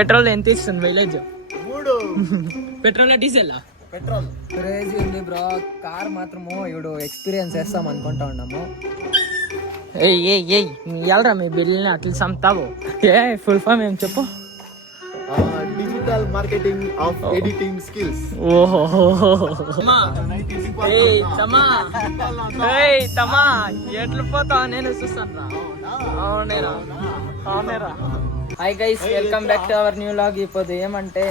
Petrol ఎంత ఇస్తుంది mileage? 3. Petrol diesel? Petrol. Crazy ఉంది బ్రో. కార్ మాత్రము ఇప్పుడు ఎక్స్పీరియన్స్ చేస్తాం అనుకుంటా ఉన్నాము. ఎల్రా మీ బిల్లుని అట్లా చంపుతావు. ఫుల్ ఫామ్ ఏం చెప్పు? Digital marketing of editing skills. ఓహో తమా ఎట్లా పోతావు? నేను చూస్తాను రా. అవునేరా. Hi guys, welcome back to our new vlog. ఇప్పుడు ఏమంటే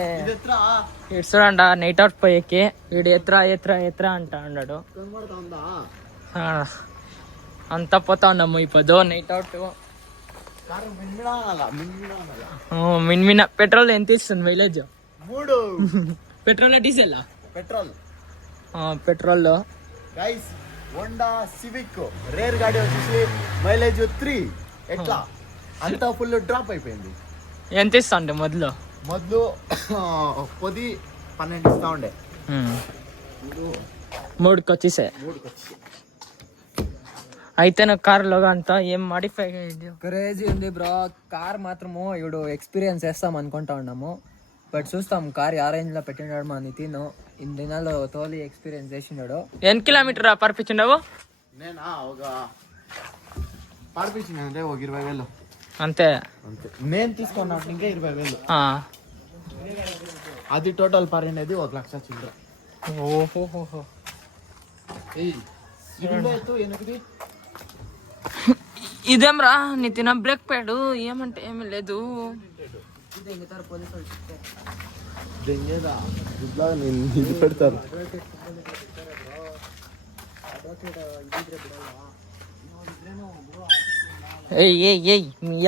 ఇటు చూడండి, నైట్ అవుట్ పోయేకి వీడు ఎత్రా అంట అన్నాడు. అంతా పోతా ఉన్నాము ఇప్పుడు నైట్ అవుట్. మిన్మిన. పెట్రోల్ ఎంత ఇస్తుంది mileage? 3. Petrol diesel? Petrol. Petrol. Guys, Honda civic rare గాడి వచ్చేసి మైలేజ్ 3. ఎట్లా అంతా ఫుల్ డ్రాప్ అయిపోయింది. ఎంత ఇస్తా ఉండే మొదలు 10-12 ఇస్తా ఉండే. 3కి వచ్చేసాయి. అయితే నా కార్లో అంతా ఏం మాడిఫై క్రేజీ ఉంది బ్రో. కార్ మాత్రము ఇప్పుడు ఎక్స్పీరియన్స్ చేస్తాం అనుకుంటా ఉన్నాము. బట్ చూస్తాం కార్ ఆ రేంజ్ లో పెట్టినాడు మా నితిన్. ఇన్ని దినాలు తోలి ఎక్స్పీరియన్స్ చేసినాడు. ఎన్ని కిలోమీటర్ పర్పించినావు? నేను ఒక పాడిపించిన ఒక 20,000 అంతే. నేను తీసుకున్నా ఇంకా 20,000. అది టోటల్ పడినది 1,00,000 చిల్లర. ఓహో. ఇదేమ్రా నితిన్ బ్రేక్ ప్యాడ్ ఏమంటే ఏమి లేదు. ఇది పెడతారు.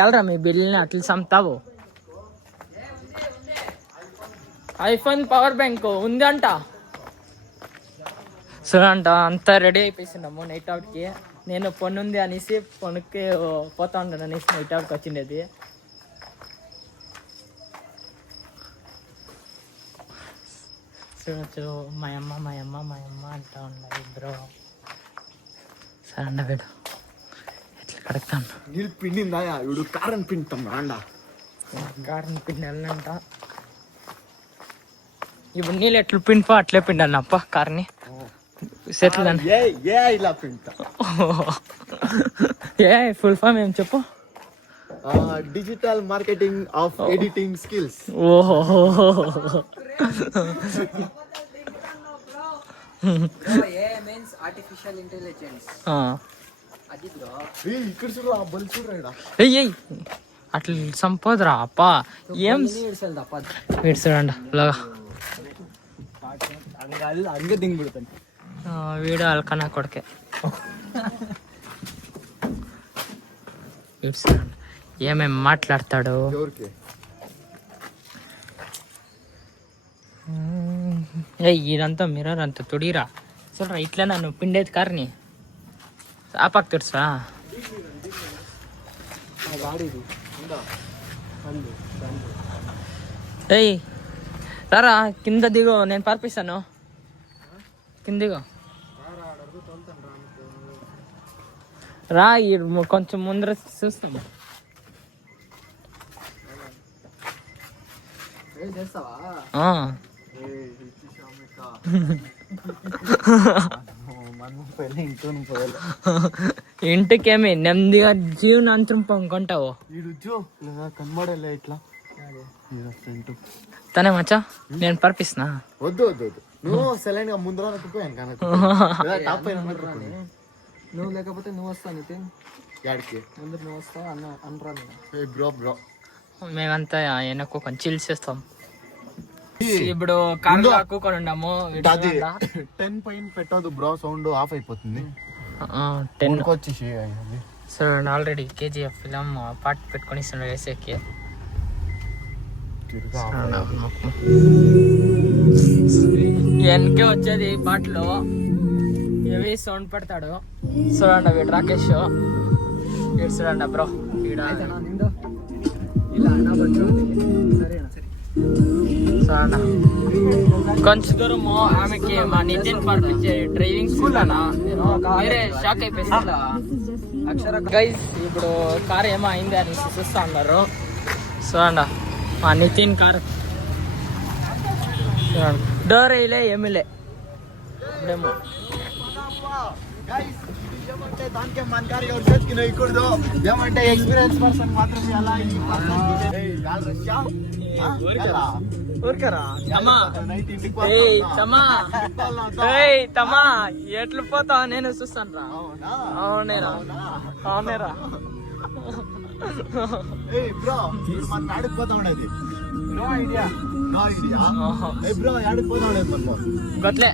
ఎల్రా మీ బిల్లుని అట్లా చంపుతావు. ఐఫోన్ పవర్ బ్యాంక్ ఉంది అంట. సరే అంట, అంతా రెడీ అయిపోయినాము నైట్ అవుట్కి. నేను పొన్నుంది అనేసి పొన్నుకి పోతా ఉన్నాను అనేసి నైట్ అవుట్కి వచ్చిండేది. చూడచ్చు, మా అమ్మ అంటా ఉన్నాయి బ్రో. సరే అండ వీడు ఎట్లా కడతాను. నీళ్ళు పిండిందా ఇప్పుడు కారం పిండుతాం రాండా. కారం పిండి వెళ్ళంట. ఇప్పుడు నీళ్ళు ఎట్లా పిండిపో అట్లే పిండాలి అప్ప కార్ని. సెటిల్ ఇలా పిండుతా. ఫుల్ ఫామ్ ఏం చెప్పు? Digital marketing of editing skills. ఓహో. Artificial intelligence. అది బ్రో. ఇక్కడ చూడరా, బల్ చూడరా. అట్లా సంపోదురా అప్ప. ఏం వీడు చూడండి లాగా అంగ దింగుడుతాను. వీడు అల్కనా కొడుకే. వీడు చూడండి ఏమేమి మాట్లాడతాడు. ఇదంతా మిర్రర్ అంతా తుడిరా. చూడరా ఇట్లా నన్ను పిండేది కార్ని ఆపాకు తెలుసా. రారా కింద దిగు, నేను పార్పిస్తాను. కిందిగో రా, కొంచెం ముందర చూస్తాము. ఇంటికేమి నెమ్మదిగా జీవనాంతరం పొంగుకుంటావు. కనబడలే ఇట్లా తనే మచ్చా, నేను పర్పిస్తున్నా. వద్దు నువ్వు సైలెంట్ గా ముందర నువ్వు లేకపోతే నువ్వు వస్తావు నితిన్. యాడికి ముందు నువ్వు వస్తావు అనరా. బ్రో మేమంతా వెనక్కు కొంచెం చిల్ చేస్తాం. ఇప్పుడు కార్లో కూకొని ఉన్నాము. 10 పైన పెట్టదు బ్రో, సౌండ్ ఆఫ్ అయిపోతుంది. 10 వచ్చేసి సరే. ఆల్రెడీ KGF ఫిలిం పార్ట్ పెట్టుకొని ఇస్తున్నాడు వేసేకి. వెనకే వచ్చేది పాటలో హెవీ సౌండ్ పెడతాడు. చూడండి వీడు రాకేష్. వీడు చూడండి బ్రో. కొంచెం దూరం ఆమెకి మా నితిన్ పంపించే డ్రైవింగ్ స్కూల్ అన్న వేరే షాక్ అయిపోయింది. గైస్ ఇప్పుడు కార్ ఏమో అయింది అని చూస్తా ఉన్నారు. చూడండి మా నితిన్ కార్ డోర్ వేయలే ఏమిలే ఇప్పుడేమో ఏమంటే దానికే మనకారి ఎవరు చేతికి నొయ్యకూడదు. ఏమంటే ఎక్స్పీరియన్స్ పర్సన్ మాత్రమే అలా ఈ తమా ఎట్లు పోతావు నేను చూస్తాను రా. అవునేరా అవునేరా బ్రో మన ఆడిపోతా ఉండేది. నో ఐడియా బ్రో ఆడిపోతా ఉండేది మనము గట్లే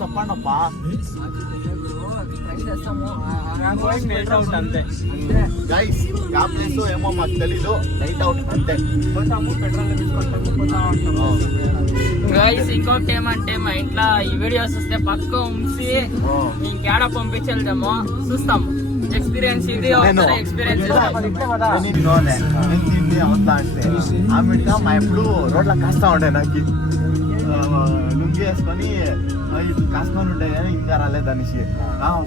చెప్పండప్పా. అంతే గైస్ ఆ ప్లేస్ ఏమో మాకు తెలీదు. నైట్ అవుట్ అంతే. గైస్ ఇంకొకటి ఏమంటే మా ఇంట్లో ఈ వీడియోస్ వస్తే పక్క ఉంచి ఇంకేడ పంపించలేదేమో చూస్తాం. ఎక్స్పీరియన్స్ ఇది ఎక్స్పీరియన్స్ ఆమె మా ఎప్పుడు రోడ్ల కాస్తా ఉండే నాకు లుంగి వేసుకొని కాసుకొని ఉండే కానీ ఇంకా రాలేదు అనేసి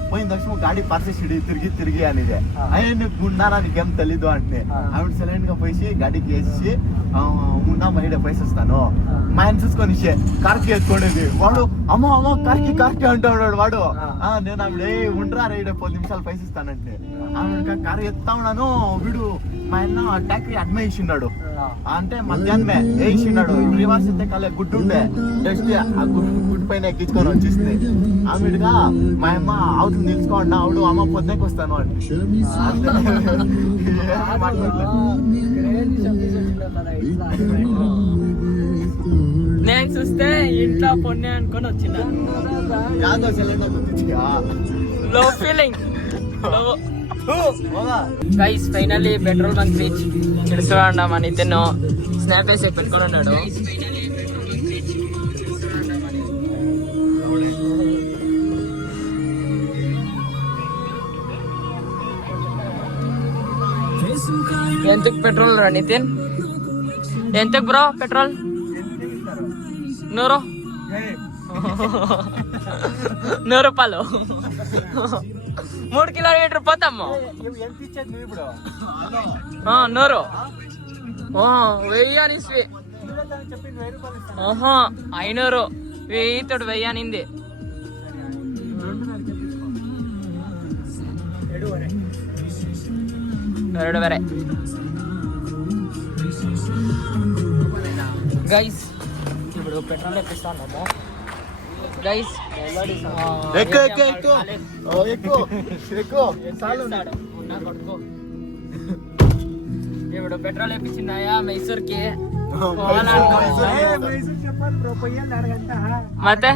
పోయిన తక్షణ గాడి పరిస్థితి తిరిగి అనేది అయ్యే నీకు ఉన్నారా నీకేం తెలీదు అంటే ఆవిడ సైలెంట్ గా పోయి గాడికి వేసి ఉన్నా మైడే పైస వస్తాను మా ఆయన చూసుకొని కార్కి వేసుకోండేది వాడు అమ్మో కార్కి అంటూ ఉన్నాడు వాడు. నేను ఆవిడ ఉండరా రైడే 10 నిమిషాలు పైస ఇస్తానంటే ఆవిడ కారు ఎత్తా ఉన్నాను. వీడు మా ఆయన ట్యాక్రీ అడ్మే ఇచ్చిన్నాడు అంటే మధ్యాహ్నమే వేసిన్నాడు. రివర్స్ అయితే కలే గుడ్డు ఉండే జస్ట్ ఆ గుడ్డు పైన ఎక్కించుకొని వచ్చేసింది. ఆవిడగా మా అమ్మ అవుతుంది నిలుచుకోండి ఆవిడ అమ్మ పొద్దుకి వస్తాను అంటే నేను చూస్తే ఇంట్లో పొన్నే అనుకొని వచ్చిన యాదో సిలిండర్ గుర్తించా లో feeling guys finally petrol bunk reach. ఇక్కడ చూడండి మన ఇతను స్నాప్ వేసి పెట్టుకొని ఉన్నాడు. ఎంతకు పెట్రోల్ రా నితిన్? ఎంతకు బ్రో పెట్రోల్? 100 రూపాయలు 3 కిలోమీటర్ పోతాము. 100 1000 అనేసి 500 1000 తోడు 1000 అనింది. ಎರಡು ಬೇರೆ గైస్ ఇప్పుడు పెట్రోల్ ఎక్కిస్తాము గైస్. ఇప్పుడు పెట్రోల్ ఎక్కించినాయా మైసూర్కి ಮತ್ತೆ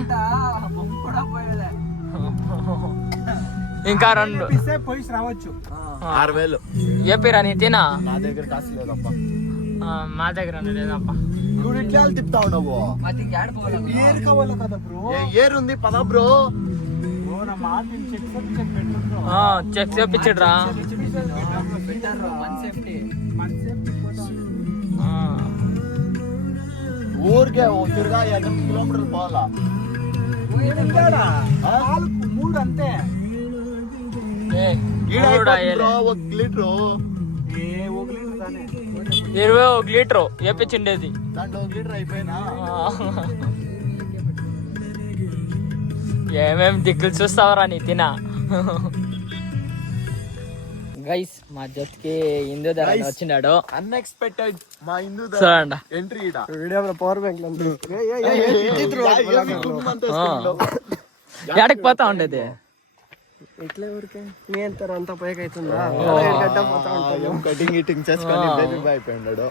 ఇంకా 2 రావచ్చు. 6000 చెప్పిరా నీతినా? నా దగ్గర కాసు లేదప్ప. మా దగ్గర లేదప్ప. నువ్వు ఇట్లా తిప్పుతా ఉండవు. ఏరుంది పదా బ్రో. చెక్ చేపించడ్రా. ఊరికే తిరుగా 8 కిలోమీటర్లు పోవాలా. 3 అంతే. 1 లీటరు 21 లీటరు వేపించిండేది. దాంట్లో 1 లీటర్ అయిపోయినా ఏమేం దిక్కులు చూస్తావరా నీ తినా. గైస్ మా జట్కి హిందూ ధర వచ్చినాడు అన్ఎక్స్పెక్టెడ్. మా హిందూ చూడండి ఎంట్రీ పవర్ బ్యాంక్ ఎడకి పోతా ఉండేది. ఇట్లే ఊరికే మీ అంటారు అంత పైకి అవుతుందా? కటింగ్ ఇటింగ్ చేసుకొని బేబీ బాయ్ అయిపోయినాడు.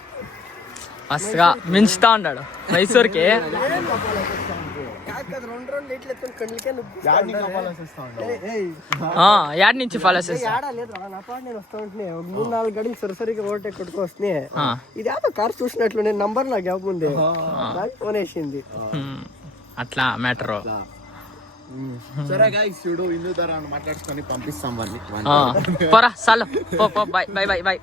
మస్తుగా మించుతా ఉన్నాడు మైసూర్కి. యాడ్ నుంచి ఫాలో చేస్తా. నేను వస్తా ఉంటే 3-4 గడికి సరిసరిగా ఓటే కొట్టుకు వస్తున్నాయి. ఇది ఏదో కార్ చూసినట్లు నేను నంబర్ నాకు గ్యాప్ ఉంది ఫోన్ వేసింది. అట్లా మ్యాటర్. సరే గైస్ చూడు హిందూ ధర మాట్లాడుకొని పంపిస్తాం వాడిని. పోరా చాలు. By by by by.